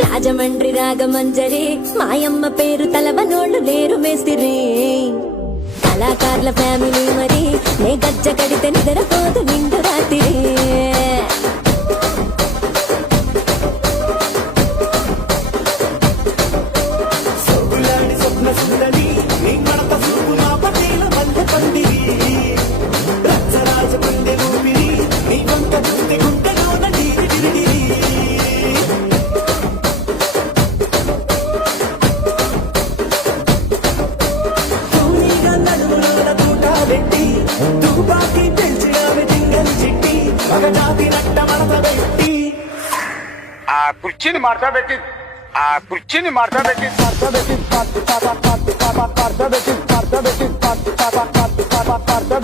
రాజమండ్రి రాగమంజరి మాయమ్మ పేరు తలవనోళ్ళు లేరు మేస్తిరి కళాకారుల ఫ్యామిలీ మరి నే గజ్జ కడితే నిద్రపోదు నిండు రాత్రి ఆ కుర్చీని మార్చబెట్టి